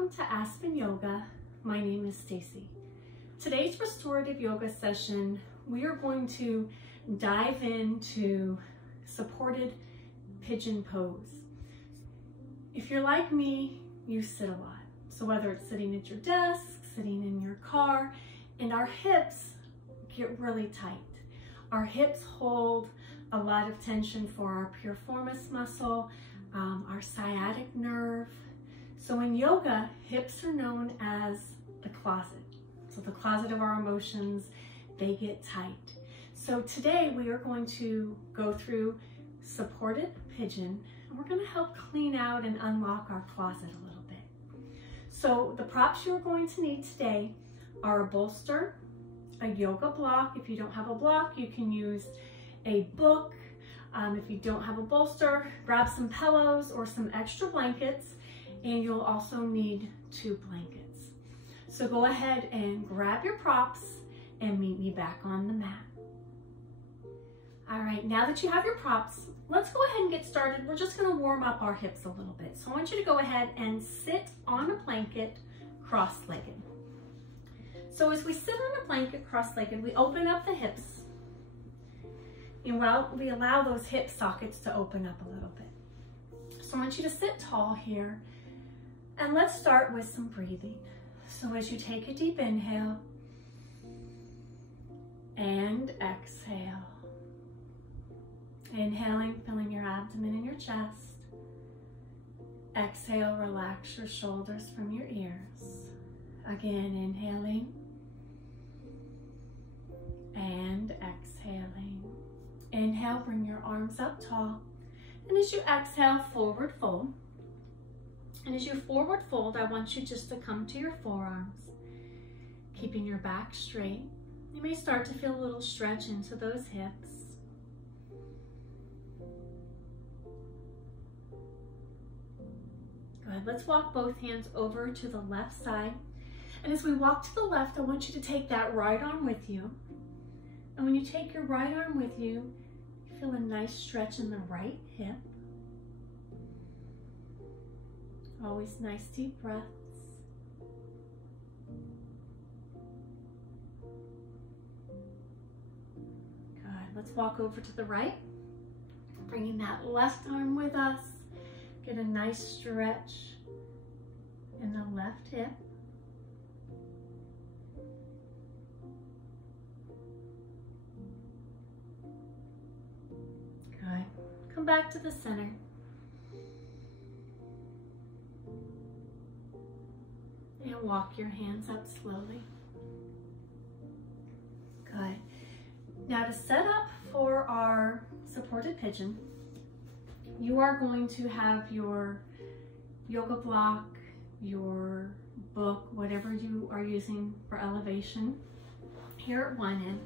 welcome to Aspen Yoga. My name is Stacie. Today's restorative yoga session, we are going to dive into supported pigeon pose. If you're like me, you sit a lot. So whether it's sitting at your desk, sitting in your car, and our hips get really tight. Our hips hold a lot of tension for our piriformis muscle, our sciatic nerve. So in yoga, hips are known as the closet. So the closet of our emotions, they get tight. So today we are going to go through supported pigeon, and we're going to help clean out and unlock our closet a little bit. So the props you're going to need today are a bolster, a yoga block. If you don't have a block, you can use a book. If you don't have a bolster, grab some pillows or some extra blankets, and you'll also need 2 blankets. So go ahead and grab your props and meet me back on the mat. All right, now that you have your props, let's go ahead and get started. We're just gonna warm up our hips a little bit. So I want you to go ahead and sit on a blanket cross-legged. So as we sit on a blanket cross-legged, we open up the hips, and we allow those hip sockets to open up a little bit. So I want you to sit tall here, and let's start with some breathing. So as you take a deep inhale and exhale, inhaling, filling your abdomen and your chest. Exhale, relax your shoulders from your ears. Again, inhaling and exhaling. Inhale, bring your arms up tall. And as you exhale, forward fold. And as you forward fold, I want you just to come to your forearms, keeping your back straight. You may start to feel a little stretch into those hips. Good. Let's walk both hands over to the left side. And as we walk to the left, I want you to take that right arm with you. And when you take your right arm with you, you feel a nice stretch in the right hip. Always nice deep breaths. Good. Let's walk over to the right. Bringing that left arm with us. Get a nice stretch in the left hip. Good. Come back to the center. And walk your hands up slowly. Good. Now to set up for our supported pigeon, you are going to have your yoga block, your book, whatever you are using for elevation here at one end.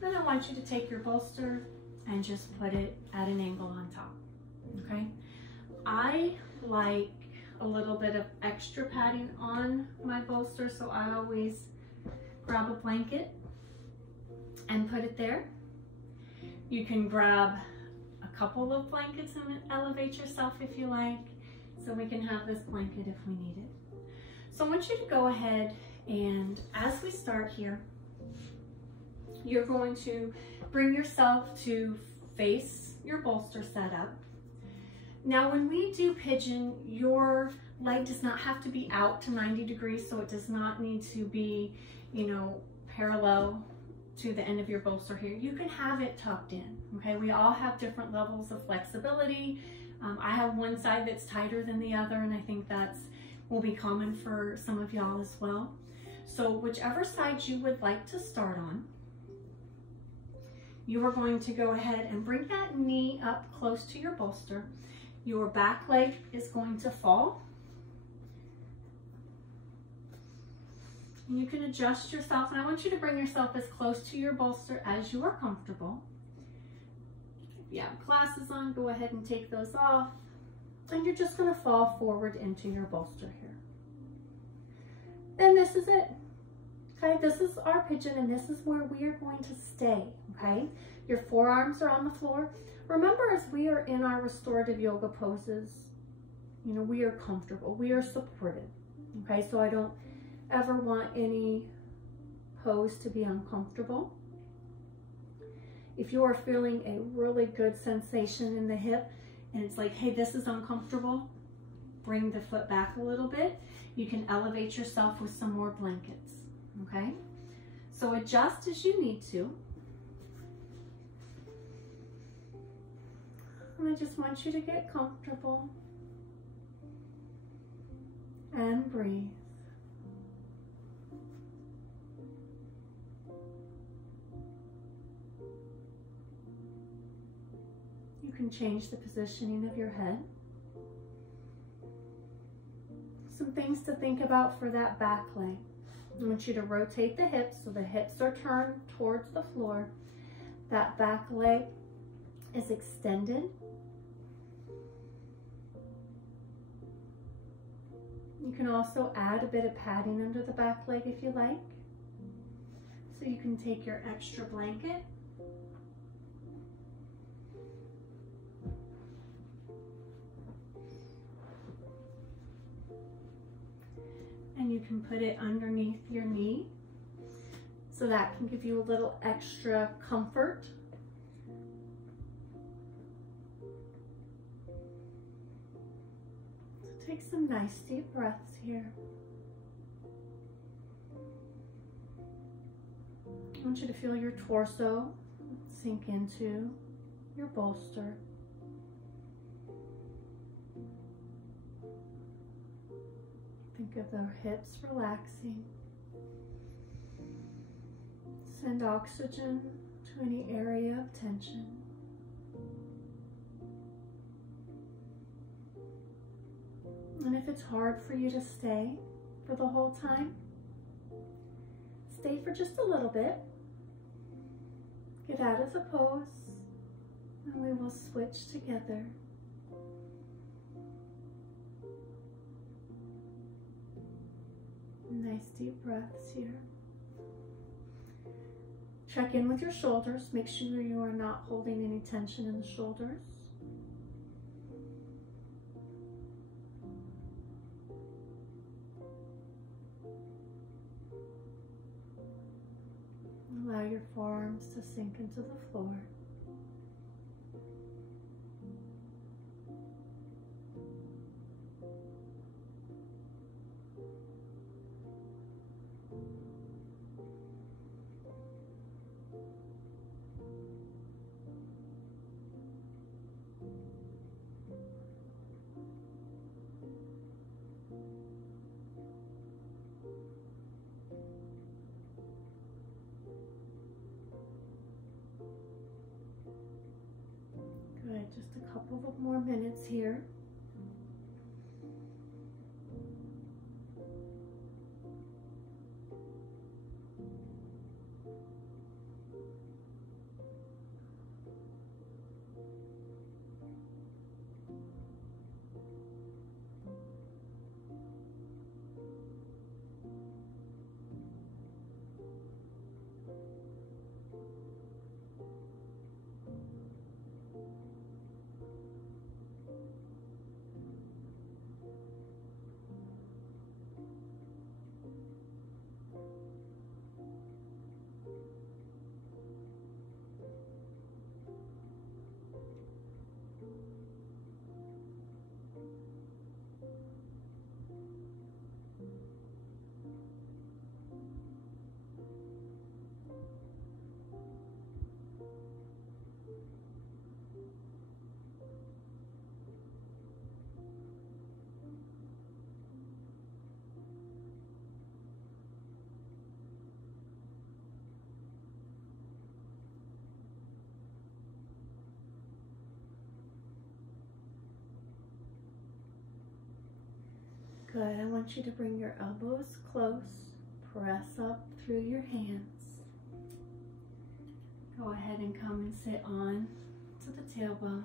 Then I want you to take your bolster and just put it at an angle on top, okay? I like a little bit of extra padding on my bolster, so I always grab a blanket and put it there. You can grab a couple of blankets and elevate yourself if you like, so we can have this blanket if we need it. So I want you to go ahead, and as we start here, you're going to bring yourself to face your bolster setup. Now when we do pigeon, your leg does not have to be out to 90 degrees, so it does not need to be, parallel to the end of your bolster here. You can have it tucked in, okay? We all have different levels of flexibility. I have one side that's tighter than the other, and I think that's will be common for some of y'all as well. So whichever side you would like to start on, you are going to go ahead and bring that knee up close to your bolster. Your back leg is going to fall. And you can adjust yourself, and I want you to bring yourself as close to your bolster as you are comfortable. If you have glasses on, go ahead and take those off. And you're just gonna fall forward into your bolster here. And this is it. Okay, this is our pigeon, and this is where we are going to stay, okay? Your forearms are on the floor. Remember, as we are in our restorative yoga poses, we are comfortable, we are supported, Okay, so I don't ever want any pose to be uncomfortable. If you are feeling a really good sensation in the hip and it's like, hey, this is uncomfortable, bring the foot back a little bit. You can elevate yourself with some more blankets, okay? So adjust as you need to. And I just want you to get comfortable and breathe. You can change the positioning of your head. Some things to think about for that back leg. I want you to rotate the hips so the hips are turned towards the floor. That back leg is extended. You can also add a bit of padding under the back leg if you like. So you can take your extra blanket and you can put it underneath your knee, so that can give you a little extra comfort. So take some nice deep breaths here. I want you to feel your torso sink into your bolster. Think of the hips relaxing. Send oxygen to any area of tension. And if it's hard for you to stay for the whole time, stay for just a little bit. Get out of the pose, and we will switch together. Nice deep breaths here. Check in with your shoulders. Make sure you are not holding any tension in the shoulders. Allow your forearms to sink into the floor. Good, just a couple of more minutes here. Good, I want you to bring your elbows close, press up through your hands. Go ahead and come and sit on to the tailbone.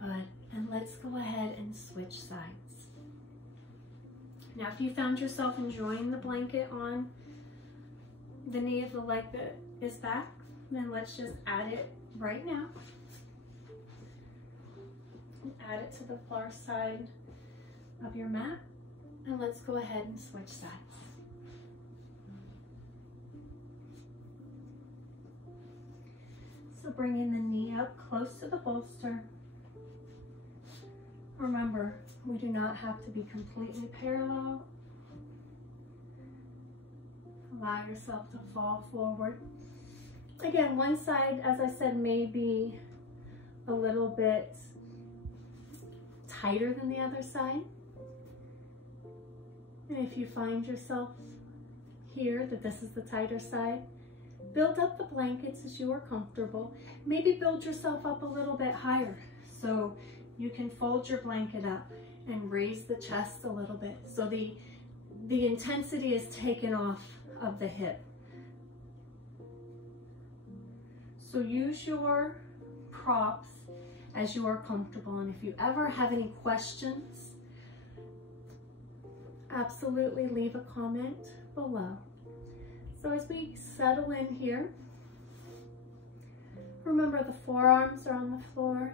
Good, and let's go ahead and switch sides. Now if you found yourself enjoying the blanket on the knee of the leg that is back, then let's just add it right now. Add it to the far side of your mat. And let's go ahead and switch sides. So bringing the knee up close to the bolster. Remember, we do not have to be completely parallel. Allow yourself to fall forward. Again, one side, as I said, may be a little bit tighter than the other side. And if you find yourself here, that this is the tighter side, build up the blankets as you are comfortable. Maybe build yourself up a little bit higher so you can fold your blanket up and raise the chest a little bit. So the intensity is taken off of the hip. So use your props as you are comfortable. And if you ever have any questions, absolutely leave a comment below. So as we settle in here, remember the forearms are on the floor.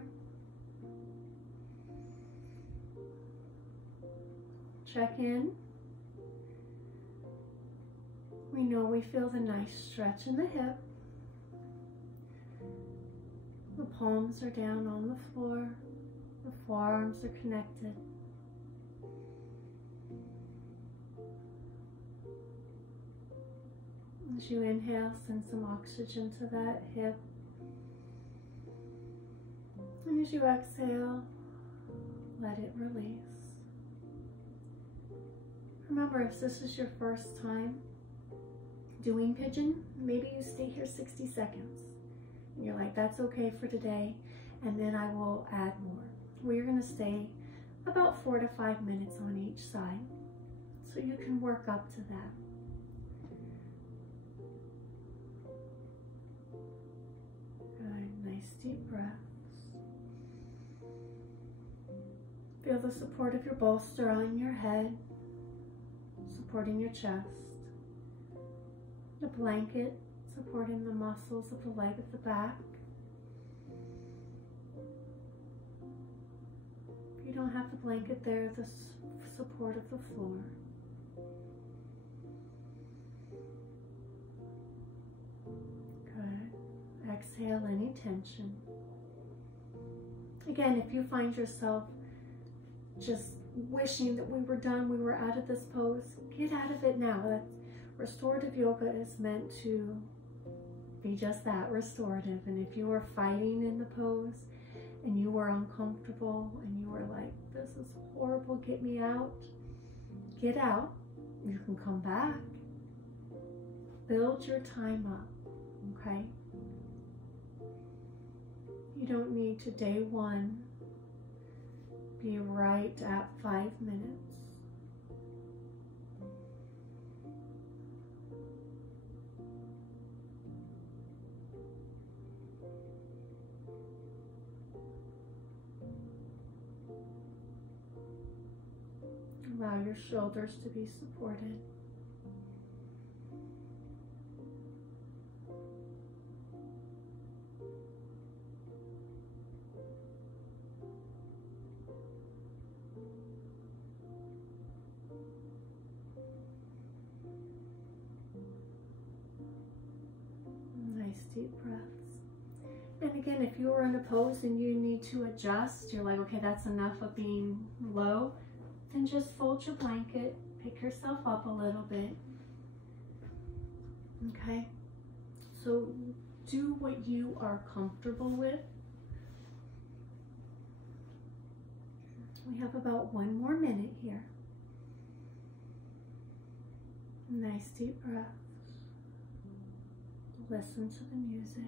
Check in. We know we feel the nice stretch in the hip. The palms are down on the floor. The forearms are connected. As you inhale, send some oxygen to that hip. And as you exhale, let it release. Remember, if this is your first time doing Pigeon, maybe you stay here 60 seconds. And you're like, that's okay for today, and then I will add more. We're going to stay about 4 to 5 minutes on each side, so you can work up to that. Good, nice deep breaths. Feel the support of your bolster on your head, supporting your chest. The blanket supporting the muscles of the leg at the back. If you don't have the blanket there, the support of the floor. Good. Exhale any tension. Again, if you find yourself just wishing that we were done, we were out of this pose, get out of it now. That's restorative yoga is meant to be just that, restorative. And if you are fighting in the pose and you are uncomfortable and you are like, this is horrible, get me out, get out. You can come back. Build your time up, okay? You don't need to, day one, be right at 5 minutes. Allow your shoulders to be supported. Nice deep breaths. And again, if you are in a pose and you need to adjust, you're like, okay, that's enough of being low, then just fold your blanket, pick yourself up a little bit. Okay? So do what you are comfortable with. We have about 1 more minute here. Nice deep breaths. Listen to the music.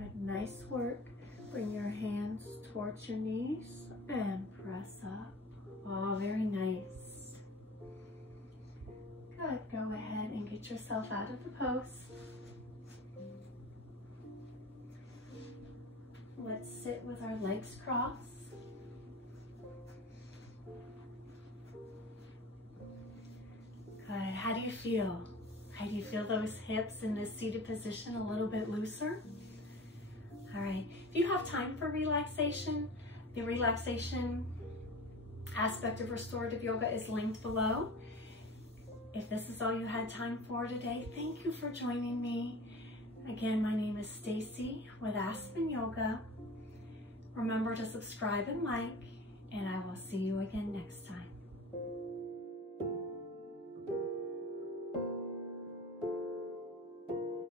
Good, nice work. Bring your hands towards your knees and press up. Oh, very nice. Good, go ahead and get yourself out of the pose. Let's sit with our legs crossed. Good, how do you feel? How do you feel those hips in this seated position a little bit looser? All right, if you have time for relaxation, the relaxation aspect of restorative yoga is linked below. If this is all you had time for today, thank you for joining me. Again, my name is Stacie with Aspen Yoga. Remember to subscribe and like, and I will see you again next time.